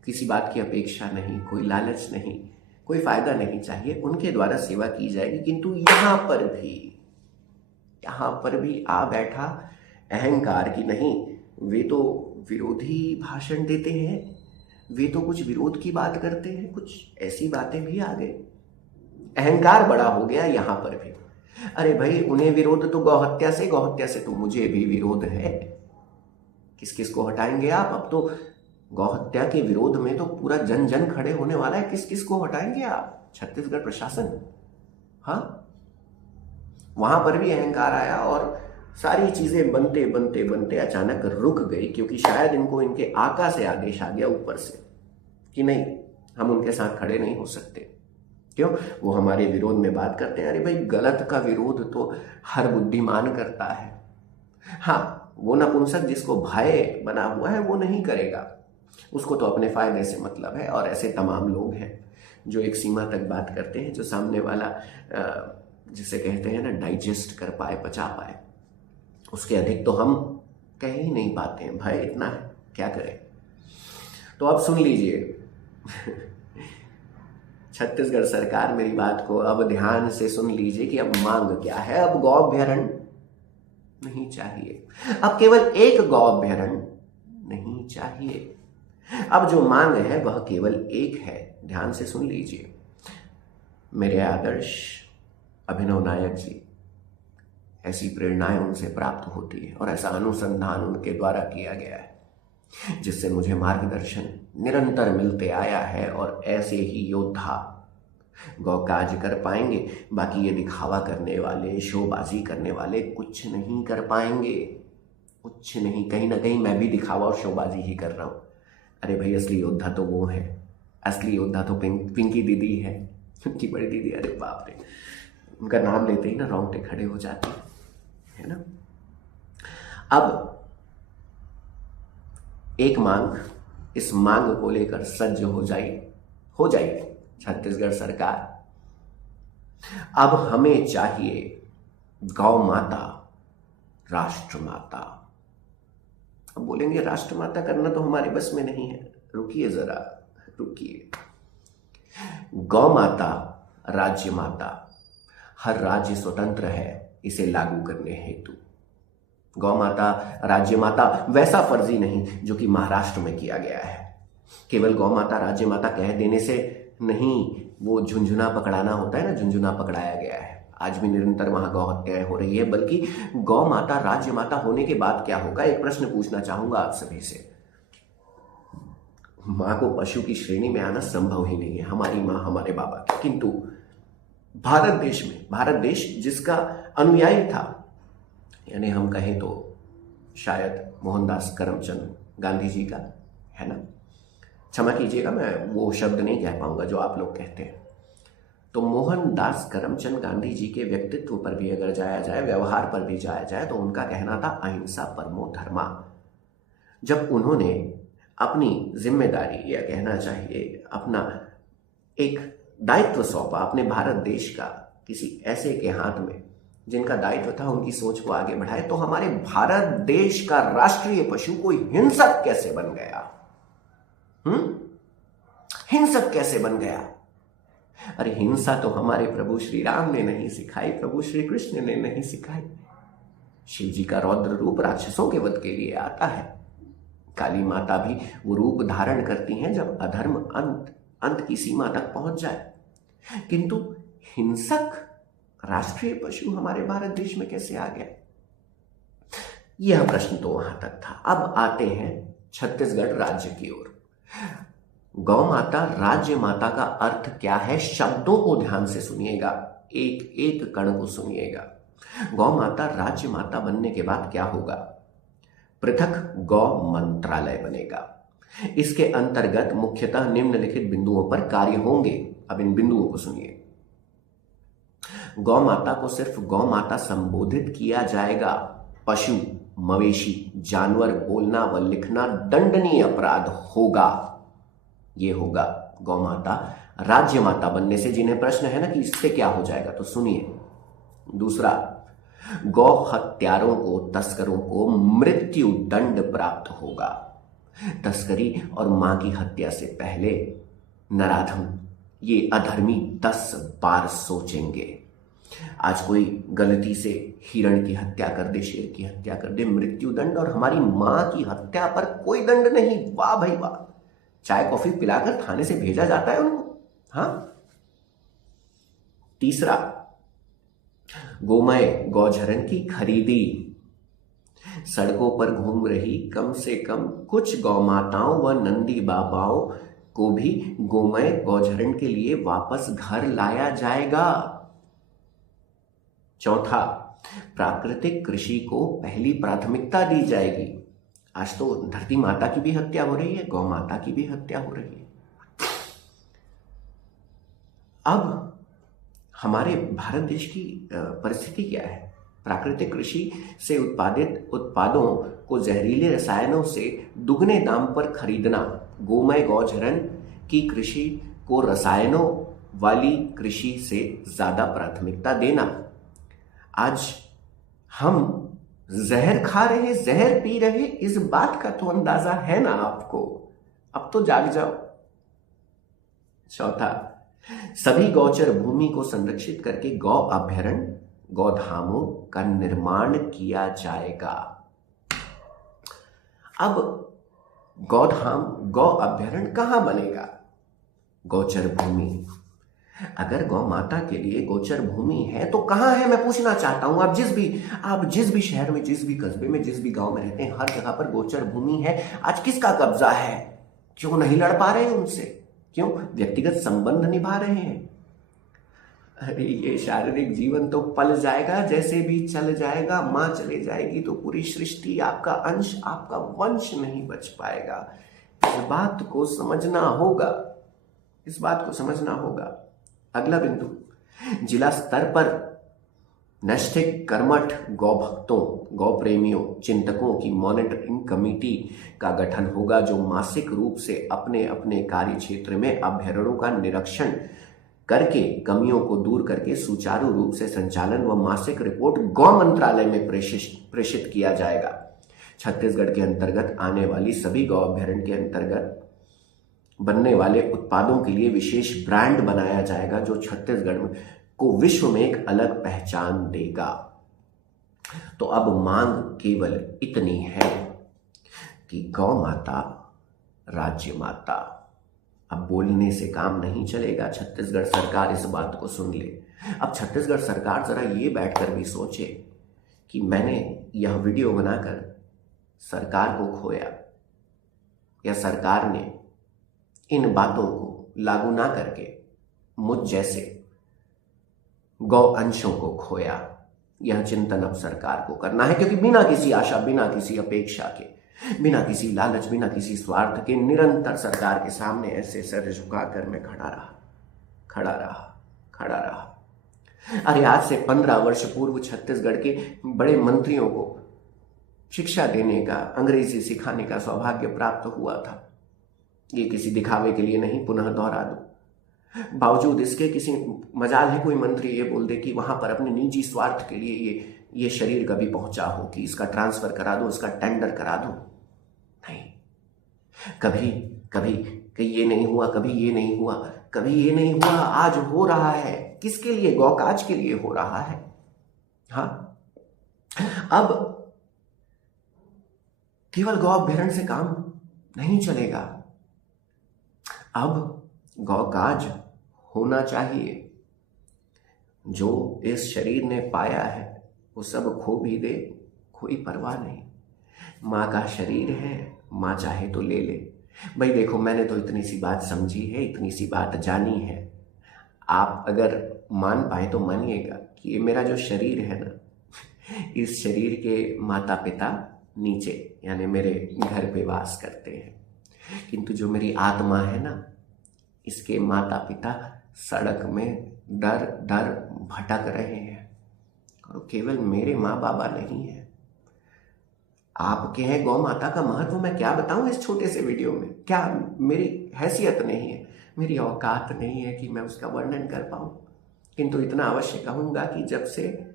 किसी बात की अपेक्षा नहीं, कोई लालच नहीं, कोई फायदा नहीं चाहिए, उनके द्वारा सेवा की जाएगी। किंतु यहाँ पर भी आ बैठा अहंकार की नहीं, वे तो विरोधी भाषण देते हैं, वे तो कुछ विरोध की बात करते हैं, कुछ ऐसी बातें भी आ गई। अहंकार बड़ा हो गया यहाँ पर भी। अरे भाई, उन्हें विरोध तो गौहत्या से तो मुझे भी विरोध है। किस किस को हटाएंगे आप? अब तो गौहत्या के विरोध में तो पूरा जन जन खड़े होने वाला है। किस किस को हटाएंगे आप? छत्तीसगढ़ प्रशासन। हाँ, वहां पर भी अहंकार आया और सारी चीजें बनते बनते बनते अचानक रुक गई, क्योंकि शायद इनको इनके आका से आदेश आ गया ऊपर से कि नहीं, हम उनके साथ खड़े नहीं हो सकते। क्यों? वो हमारे विरोध में बात करते हैं। अरे भाई, गलत का विरोध तो हर बुद्धिमान करता है। हाँ, वो नपुंसक जिसको भय बना हुआ है वो नहीं करेगा, उसको तो अपने फायदे से मतलब है। और ऐसे तमाम लोग हैं जो एक सीमा तक बात करते हैं, जो सामने वाला जिसे कहते हैं ना, डाइजेस्ट कर पाए, पचा पाए, उसके अधिक तो हम कह ही नहीं पाते हैं। भय इतना है, क्या करें। तो अब सुन लीजिए छत्तीसगढ़ सरकार, मेरी बात को अब ध्यान से सुन लीजिए कि अब मांग क्या है। अब गौ अभ्यारण्य नहीं चाहिए, अब केवल एक गौ अभ्यारण्य नहीं चाहिए। अब जो मांग है वह केवल एक है। ध्यान से सुन लीजिए। मेरे आदर्श अभिनव नायक जी, ऐसी प्रेरणाएं उनसे प्राप्त होती है और ऐसा अनुसंधान उनके द्वारा किया गया है जिससे मुझे मार्गदर्शन निरंतर मिलते आया है। और ऐसे ही योद्धा गौकाज कर पाएंगे। बाकी ये दिखावा करने वाले, शोबाजी करने वाले कुछ नहीं कर पाएंगे, कुछ नहीं। कहीं ना कहीं मैं भी दिखावा और शोबाजी ही कर रहा हूं। अरे भाई, असली योद्धा तो वो है, असली योद्धा तो पिंकी दीदी है, उनकी बड़ी दीदी। अरे बाप रे, उनका नाम लेते ही ना रोंगटे खड़े हो जाते है ना। अब एक मांग, इस मांग को लेकर सज्ज हो जाइए छत्तीसगढ़ सरकार। अब हमें चाहिए गौ माता, राष्ट्र माता। अब बोलेंगे राष्ट्र माता करना तो हमारे बस में नहीं है। रुकिए जरा, रुकिए। गौ माता, राज्य माता, हर राज्य स्वतंत्र है इसे लागू करने हेतु। गौ माता, राज्य माता वैसा फर्जी नहीं जो कि महाराष्ट्र में किया गया है। केवल गौ माता, राज्य माता कह देने से नहीं, वो झुंझुना पकड़ाना होता है ना, झुंझुना पकड़ाया गया है। आज भी निरंतर वहां गौ हत्याएं हो रही है। बल्कि गौ माता, राज्य माता होने के बाद क्या होगा, एक प्रश्न पूछना चाहूंगा आप सभी से। मां को पशु की श्रेणी में आना संभव ही नहीं है, हमारी मां, हमारे बाबा की। किंतु भारत देश में, भारत देश जिसका अनुयायी था, यानी हम कहें तो शायद मोहनदास करमचंद गांधी जी का, है ना, क्षमा कीजिएगा मैं वो शब्द नहीं कह पाऊंगा जो आप लोग कहते हैं। तो मोहनदास करमचंद गांधी जी के व्यक्तित्व पर भी अगर जाया जाए, व्यवहार पर भी जाया जाए, तो उनका कहना था अहिंसा परमो धर्मा। जब उन्होंने अपनी जिम्मेदारी, या कहना चाहिए अपना एक दायित्व सौंपा अपने भारत देश का किसी ऐसे के हाथ में जिनका दायित्व था उनकी सोच को आगे बढ़ाए, तो हमारे भारत देश का राष्ट्रीय पशु कोई हिंसक कैसे बन गया? हिंसक कैसे बन गया? अरे हिंसा तो हमारे प्रभु श्री राम ने नहीं सिखाई, प्रभु श्री कृष्ण ने नहीं सिखाई। शिव जी का रौद्र रूप राक्षसों के वध के लिए आता है। काली माता भी वो रूप धारण करती हैं जब अधर्म अंत की सीमा तक पहुंच जाए। किंतु हिंसक राष्ट्रीय पशु हमारे भारत देश में कैसे आ गया? यह प्रश्न तो वहां तक था। अब आते हैं छत्तीसगढ़ राज्य की ओर। गौ माता, राज्य माता का अर्थ क्या है? शब्दों को ध्यान से सुनिएगा, एक एक कण को सुनिएगा। गौ माता, राज्य माता बनने के बाद क्या होगा? पृथक गौ मंत्रालय बनेगा। इसके अंतर्गत मुख्यतः निम्नलिखित बिंदुओं पर कार्य होंगे। अब इन बिंदुओं को सुनिए। गौ माता को सिर्फ गौ माता संबोधित किया जाएगा। पशु, मवेशी, जानवर बोलना व लिखना दंडनीय अपराध होगा। यह होगा गौ माता, राज्य माता बनने से। जिन्हें प्रश्न है ना कि इससे क्या हो जाएगा, तो सुनिए। दूसरा, गौ हत्यारों को, तस्करों को मृत्यु दंड प्राप्त होगा। तस्करी और मां की हत्या से पहले नराधम, ये अधर्मी 10 बार सोचेंगे। आज कोई गलती से हिरण की हत्या कर दे, शेर की हत्या कर दे, मृत्यु दंड। और हमारी मां की हत्या पर कोई दंड नहीं। वाह भाई वाह, चाय कॉफी पिलाकर थाने से भेजा जाता है उनको। हाँ। तीसरा, गोमय गौझरन की खरीदी। सड़कों पर घूम रही कम से कम कुछ गौमाताओं व नंदी बाबाओं को भी गोमय गौझरन के लिए वापस घर लाया जाएगा। चौथा, प्राकृतिक कृषि को पहली प्राथमिकता दी जाएगी। आज तो धरती माता की भी हत्या हो रही है, गौ माता की भी हत्या हो रही है। अब हमारे भारत देश की परिस्थिति क्या है? प्राकृतिक कृषि से उत्पादित उत्पादों को जहरीले रसायनों से दुगने दाम पर खरीदना, गोमय गौझरन की कृषि को रसायनों वाली कृषि से ज्यादा प्राथमिकता देना। आज हम जहर खा रहे, जहर पी रहे, इस बात का तो अंदाजा है ना आपको? अब तो जाग जाओ। चौथा, सभी गौचर भूमि को संरक्षित करके गौ अभयारण्य, गौधामों का निर्माण किया जाएगा। अब गौधाम, गौ अभयारण्य कहां बनेगा? गौचर भूमि। अगर गौ माता के लिए गोचर भूमि है तो कहां है? मैं पूछना चाहता हूं। आप जिस भी शहर में, जिस भी कस्बे में, जिस भी गांव में रहते हैं, हर जगह पर गोचर भूमि है। आज किसका कब्जा है? क्यों नहीं लड़ पा रहे हैं उनसे? क्यों व्यक्तिगत संबंध निभा रहे हैं? अरे ये शारीरिक जीवन तो पल जाएगा, जैसे भी चल जाएगा। मां चले जाएगी तो पूरी सृष्टि, आपका अंश, आपका वंश नहीं बच पाएगा। इस बात को समझना होगा, इस बात को समझना होगा। अगला बिंदु, जिला स्तर पर नैष्ठिक कर्मठ गौ भक्तों, गौ प्रेमियों, चिंतकों की मॉनिटरिंग कमेटी का गठन होगा, जो मासिक रूप से अपने अपने कार्य क्षेत्र में अभयारण्यों का निरीक्षण करके कमियों को दूर करके सुचारू रूप से संचालन व मासिक रिपोर्ट गौ मंत्रालय में प्रेषित किया जाएगा। छत्तीसगढ़ के अंतर्गत आने वाली सभी गौ अभयारण्य के अंतर्गत बनने वाले उत्पादों के लिए विशेष ब्रांड बनाया जाएगा, जो छत्तीसगढ़ को विश्व में एक अलग पहचान देगा। तो अब मांग केवल इतनी है कि गौ माता राज्य माता। अब बोलने से काम नहीं चलेगा, छत्तीसगढ़ सरकार इस बात को सुन ले। अब छत्तीसगढ़ सरकार जरा ये बैठकर भी सोचे कि मैंने यह वीडियो बनाकर सरकार को खोया, या सरकार ने इन बातों को लागू ना करके मुझ जैसे गौ अंशों को खोया। यह चिंतन अब सरकार को करना है, क्योंकि बिना किसी आशा, बिना किसी अपेक्षा के, बिना किसी लालच, बिना किसी स्वार्थ के निरंतर सरकार के सामने ऐसे सर झुकाकर मैं खड़ा रहा। अरे आज से 15 वर्ष पूर्व छत्तीसगढ़ के बड़े मंत्रियों को शिक्षा देने का, अंग्रेजी सिखाने का सौभाग्य प्राप्त हुआ था। ये किसी दिखावे के लिए नहीं, पुनः दोहरा दूं। बावजूद इसके किसी मजाल है कोई मंत्री ये बोल दे कि वहां पर अपने निजी स्वार्थ के लिए ये शरीर कभी पहुंचा हो कि इसका ट्रांसफर करा दो, इसका टेंडर करा दो? नहीं, कभी ये नहीं हुआ, कभी ये नहीं हुआ। आज हो रहा है। किसके लिए? गौकाज के लिए हो रहा है। हाँ, अब केवल गौ अभ्यारण्य से काम नहीं चलेगा, अब गौकाज होना चाहिए। जो इस शरीर ने पाया है वो सब खो भी दे, कोई परवाह नहीं। माँ का शरीर है, माँ चाहे तो ले ले। भाई देखो, मैंने तो इतनी सी बात समझी है, इतनी सी बात जानी है। आप अगर मान पाए तो मानिएगा कि ये मेरा जो शरीर है ना, इस शरीर के माता पिता नीचे यानी मेरे घर पे वास करते हैं, किंतु जो मेरी आत्मा है ना, इसके माता पिता सड़क में दर दर भटक रहे हैं। और केवल मेरे माँ बाबा नहीं है, आपके हैं। गौ माता का महत्व मैं क्या बताऊं इस छोटे से वीडियो में? क्या मेरी हैसियत नहीं है, मेरी औकात नहीं है कि मैं उसका वर्णन कर पाऊं। किंतु इतना अवश्य कहूंगा कि जब से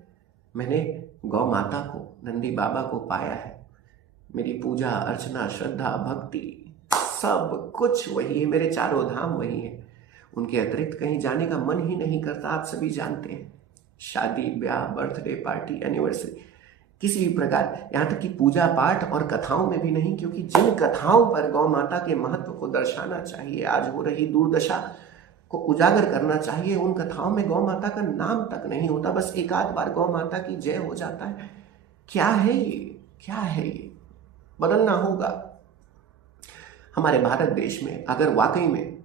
मैंने गौ माता को, नंदी बाबा को पाया है, मेरी पूजा अर्चना, श्रद्धा, भक्ति सब कुछ वही है, मेरे चारों धाम वही है। उनके अतिरिक्त कहीं जाने का मन ही नहीं करता। आप सभी जानते हैं, शादी ब्याह, बर्थडे पार्टी, एनिवर्सरी, किसी भी प्रकार, यहाँ तक कि पूजा पाठ और कथाओं में भी नहीं, क्योंकि जिन कथाओं पर गौ माता के महत्व को दर्शाना चाहिए, आज हो रही दुर्दशा को उजागर करना चाहिए, उन कथाओं में गौ माता का नाम तक नहीं होता। बस एक आध बार गौ माता की जय हो जाता है। क्या है ये? बदलना होगा। हमारे भारत देश में अगर वाकई में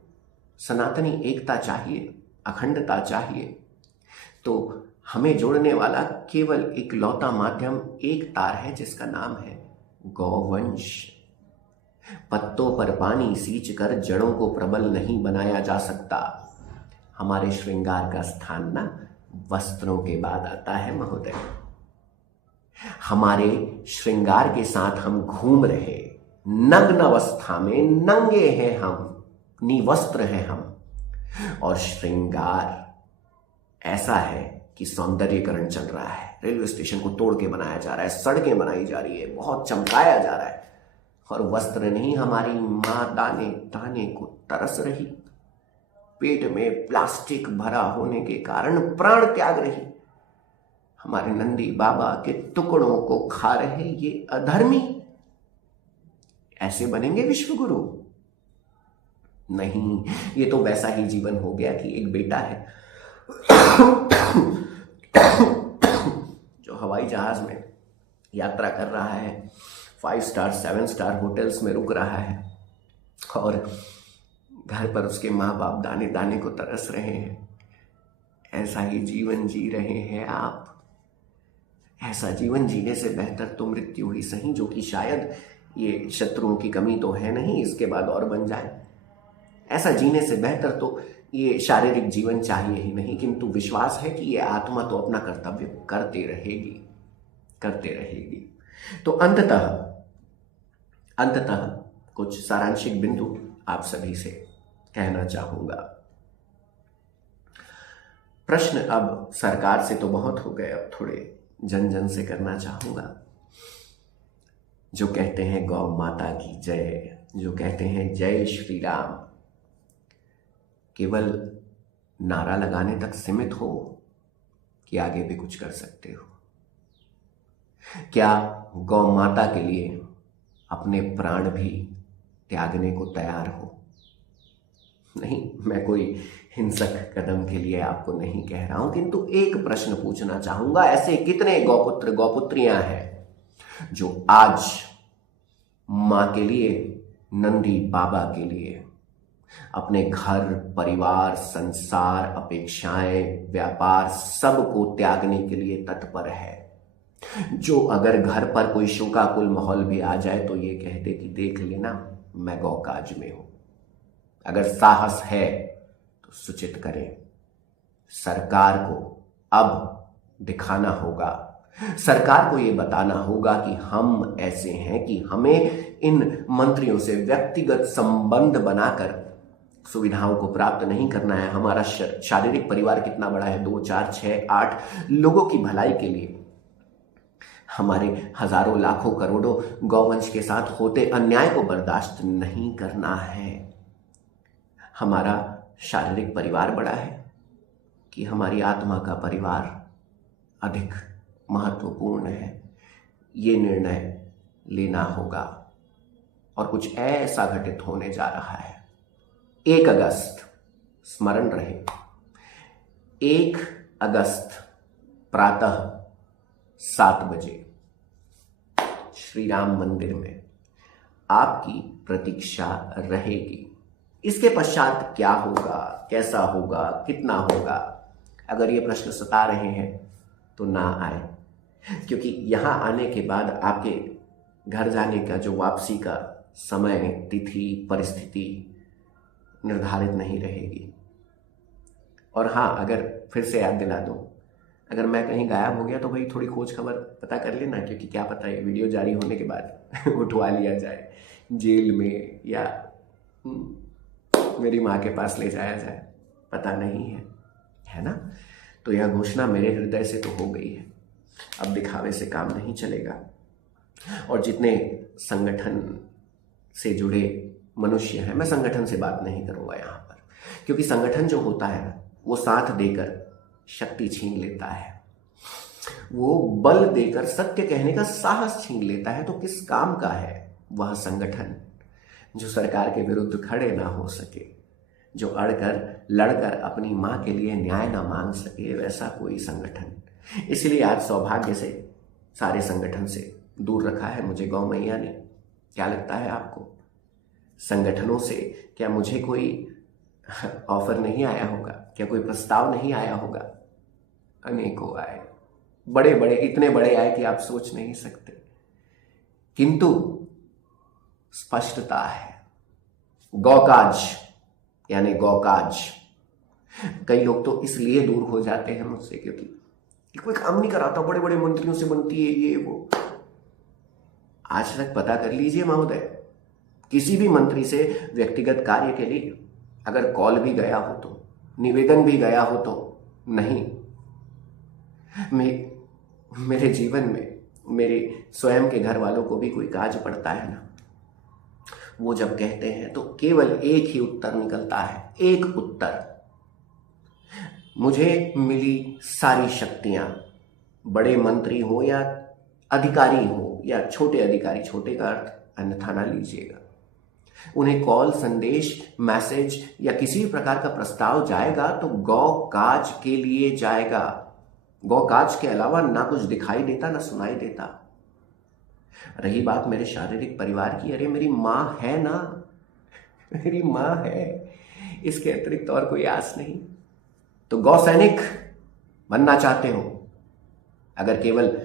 सनातनी एकता चाहिए, अखंडता चाहिए, तो हमें जोड़ने वाला केवल एक लौता माध्यम, एक तार है, जिसका नाम है गौवंश। पत्तों पर पानी सींचकर जड़ों को प्रबल नहीं बनाया जा सकता। हमारे श्रृंगार का स्थान ना वस्त्रों के बाद आता है महोदय। हमारे श्रृंगार के साथ हम घूम रहे, नग्न अवस्था में नंगे हैं हम, निवस्त्र हैं हम। और श्रृंगार ऐसा है कि सौंदर्यीकरण चल रहा है, रेलवे स्टेशन को तोड़ के बनाया जा रहा है, सड़कें बनाई जा रही है, बहुत चमकाया जा रहा है। और वस्त्र नहीं, हमारी माँ दाने दाने को तरस रही, पेट में प्लास्टिक भरा होने के कारण प्राण त्याग रही, हमारे नंदी बाबा के टुकड़ों को खा रहे ये अधर्मी। ऐसे बनेंगे विश्वगुरु? नहीं, ये तो वैसा ही जीवन हो गया कि एक बेटा है जो हवाई जहाज में यात्रा कर रहा है, 5 स्टार 7 स्टार होटल्स में रुक रहा है, और घर पर उसके माँ बाप दाने दाने को तरस रहे हैं। ऐसा ही जीवन जी रहे हैं आप। ऐसा जीवन जीने से बेहतर तो मृत्यु ही सही, जो कि शायद ये शत्रुओं की कमी तो है नहीं, इसके बाद और बन जाए। ऐसा जीने से बेहतर तो ये शारीरिक जीवन चाहिए ही नहीं, किंतु विश्वास है कि ये आत्मा तो अपना कर्तव्य करते रहेगी। तो अंततः कुछ सारांशिक बिंदु आप सभी से कहना चाहूंगा। प्रश्न अब सरकार से तो बहुत हो गए, अब थोड़े जन जन से करना चाहूंगा। जो कहते हैं गौ माता की जय, जो कहते हैं जय श्री राम, केवल नारा लगाने तक सीमित हो कि आगे भी कुछ कर सकते हो? क्या गौ माता के लिए अपने प्राण भी त्यागने को तैयार हो? नहीं, मैं कोई हिंसक कदम के लिए आपको नहीं कह रहा हूं, किंतु एक प्रश्न पूछना चाहूंगा। ऐसे कितने गौपुत्र गौपुत्रियां हैं जो आज मां के लिए, नंदी बाबा के लिए अपने घर परिवार संसार अपेक्षाएं व्यापार सब को त्यागने के लिए तत्पर है, जो अगर घर पर कोई शोकाकुल माहौल भी आ जाए तो ये कहते कि देख लेना मैं गौकाज में हूं। अगर साहस है तो सूचित करें। सरकार को अब दिखाना होगा, सरकार को यह बताना होगा कि हम ऐसे हैं कि हमें इन मंत्रियों से व्यक्तिगत संबंध बनाकर सुविधाओं को प्राप्त नहीं करना है। हमारा शारीरिक परिवार कितना बड़ा है, 2 4 6 8 लोगों की भलाई के लिए हमारे हजारों लाखों करोड़ों गौवंश के साथ होते अन्याय को बर्दाश्त नहीं करना है। हमारा शारीरिक परिवार बड़ा है कि हमारी आत्मा का परिवार अधिक महत्वपूर्ण है, ये निर्णय लेना होगा। और कुछ ऐसा घटित होने जा रहा है। 1 अगस्त स्मरण रहे, 1 अगस्त प्रातः 7 बजे श्री राम मंदिर में आपकी प्रतीक्षा रहेगी। इसके पश्चात क्या होगा, कैसा होगा, कितना होगा, अगर ये प्रश्न सता रहे हैं तो ना आए, क्योंकि यहां आने के बाद आपके घर जाने का जो वापसी का समय तिथि परिस्थिति निर्धारित नहीं रहेगी। और हाँ, अगर फिर से याद दिला दूं, अगर मैं कहीं गायब हो गया तो भाई थोड़ी खोज खबर पता कर लेना, क्योंकि क्या पता ये वीडियो जारी होने के बाद उठवा लिया जाए जेल में या मेरी माँ के पास ले जाया जाए, पता नहीं है ना। तो यह घोषणा मेरे हृदय से तो हो गई है, अब दिखावे से काम नहीं चलेगा। और जितने संगठन से जुड़े मनुष्य हैं, मैं संगठन से बात नहीं करूंगा यहाँ पर, क्योंकि संगठन जो होता है ना, वो साथ देकर शक्ति छीन लेता है, वो बल देकर सत्य कहने का साहस छीन लेता है। तो किस काम का है वह संगठन जो सरकार के विरुद्ध खड़े ना हो सके, जो अड़कर लड़कर अपनी मां के लिए न्याय ना मांग सके, वैसा कोई संगठन। इसलिए आज सौभाग्य से सारे संगठन से दूर रखा है मुझे गौ मैया ने। क्या लगता है आपको, संगठनों से क्या मुझे कोई ऑफर नहीं आया होगा, क्या कोई प्रस्ताव नहीं आया होगा? अनेकों आए, बड़े बड़े, इतने बड़े आए कि आप सोच नहीं सकते। किंतु स्पष्टता है, गौकाज यानी गौकाज। कई लोग तो इसलिए दूर हो जाते हैं मुझसे क्योंकि कोई काम नहीं कराता, बड़े बड़े मंत्रियों से बनती है ये वो। आज तक पता कर लीजिए महोदय, किसी भी मंत्री से व्यक्तिगत कार्य के लिए अगर कॉल भी गया हो तो, निवेदन भी गया हो तो नहीं। मेरे जीवन में मेरे स्वयं के घर वालों को भी कोई काज पड़ता है ना, वो जब कहते हैं तो केवल एक ही उत्तर निकलता है, एक उत्तर। मुझे मिली सारी शक्तियां, बड़े मंत्री हो या अधिकारी हो या छोटे अधिकारी, छोटे का अर्थ अन्यथा ना लीजिएगा, उन्हें कॉल संदेश मैसेज या किसी भी प्रकार का प्रस्ताव जाएगा तो गौ काज के लिए जाएगा। गौ काज के अलावा ना कुछ दिखाई देता ना सुनाई देता। रही बात मेरे शारीरिक परिवार की, अरे मेरी मां है ना, मेरी मां है, इसके अतिरिक्त और कोई आस नहीं। तो गौ सैनिक बनना चाहते हो, अगर केवल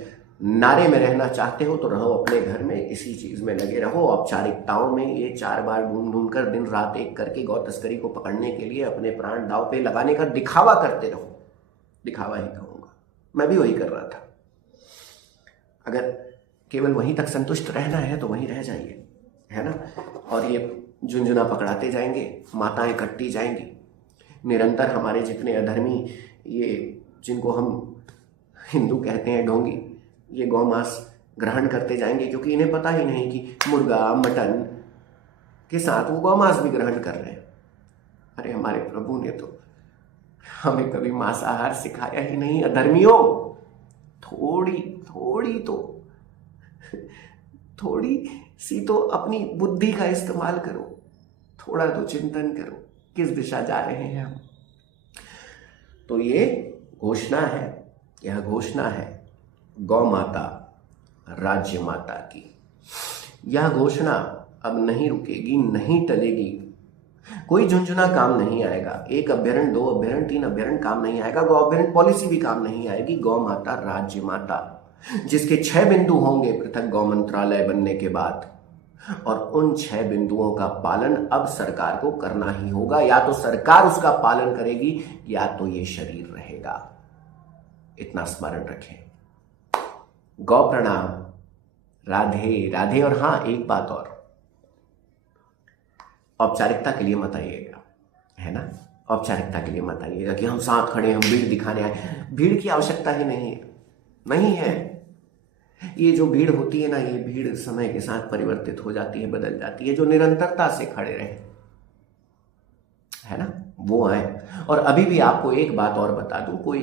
नारे में रहना चाहते हो तो रहो अपने घर में, इसी चीज में लगे रहो, औपचारिकताओं में ये 4 बार ढूंढ ढूंढ कर दिन रात एक करके गौ तस्करी को पकड़ने के लिए अपने प्राण दांव पे लगाने का दिखावा करते रहो। दिखावा ही कहूंगा, मैं भी वही कर रहा था। अगर केवल वहीं तक संतुष्ट रहना है तो वहीं रह जाइए, है ना। और ये झुंझुना पकड़ाते जाएंगे, माताएं कटती जाएंगी, निरंतर हमारे जितने अधर्मी, ये जिनको हम हिंदू कहते हैं ढोंगी, ये गौमांस ग्रहण करते जाएंगे, क्योंकि इन्हें पता ही नहीं कि मुर्गा मटन के साथ वो गौमांस भी ग्रहण कर रहे हैं। अरे हमारे प्रभु ने तो हमें कभी मांसाहार सिखाया ही नहीं। अधर्मियों, थोड़ी थोड़ी तो थोड़ी सी तो अपनी बुद्धि का इस्तेमाल करो, थोड़ा तो चिंतन करो किस दिशा जा रहे हैं हम। तो ये घोषणा है, यह घोषणा है गौ माता राज्य माता की। यह घोषणा अब नहीं रुकेगी, नहीं टलेगी। कोई झुंझुना काम नहीं आएगा, 1 अभ्यारण्य 2 अभ्यारण्य 3 अभ्यारण्य काम नहीं आएगा, गौ अभ्यारण्य पॉलिसी भी काम नहीं आएगी। गौ माता राज्य माता, जिसके 6 बिंदु होंगे पृथक गौ मंत्रालय बनने के बाद, और उन 6 बिंदुओं का पालन अब सरकार को करना ही होगा। या तो सरकार उसका पालन करेगी या तो ये शरीर रहेगा। इतना स्मरण रखें। गौ प्रणाम, राधे राधे। और हां, एक बात और, औपचारिकता के लिए मत आइएगा, है ना। औपचारिकता के लिए मत आइएगा कि हम साथ खड़े, हम भीड़ दिखाने आए। भीड़ की आवश्यकता ही नहीं है, नहीं है। ये जो भीड़ होती है ना, ये भीड़ समय के साथ परिवर्तित हो जाती है, बदल जाती है। जो निरंतरता से खड़े रहे, है ना, वो आए। और अभी भी आपको एक बात और बता दूं, कोई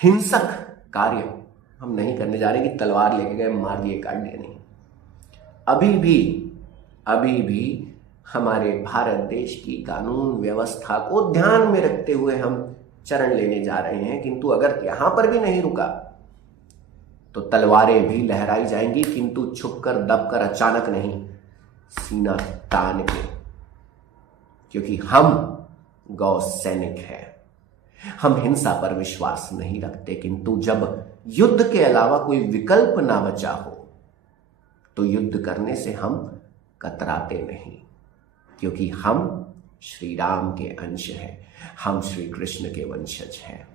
हिंसक कार्य हम नहीं करने जा रहे कि तलवार लेके गए, मार दिए, काट दिए, नहीं। अभी भी हमारे भारत देश की कानून व्यवस्था को ध्यान में रखते हुए हम चरण लेने जा रहे हैं। किंतु अगर यहां पर भी नहीं रुका तो तलवारें भी लहराई जाएंगी, किंतु छुपकर, दबकर, अचानक नहीं, सीना तान के। क्योंकि हम गौ सैनिक हैं। हम हिंसा पर विश्वास नहीं रखते, किंतु जब युद्ध के अलावा कोई विकल्प ना बचा हो तो युद्ध करने से हम कतराते नहीं। क्योंकि हम श्री राम के अंश हैं, हम श्री कृष्ण के वंशज हैं।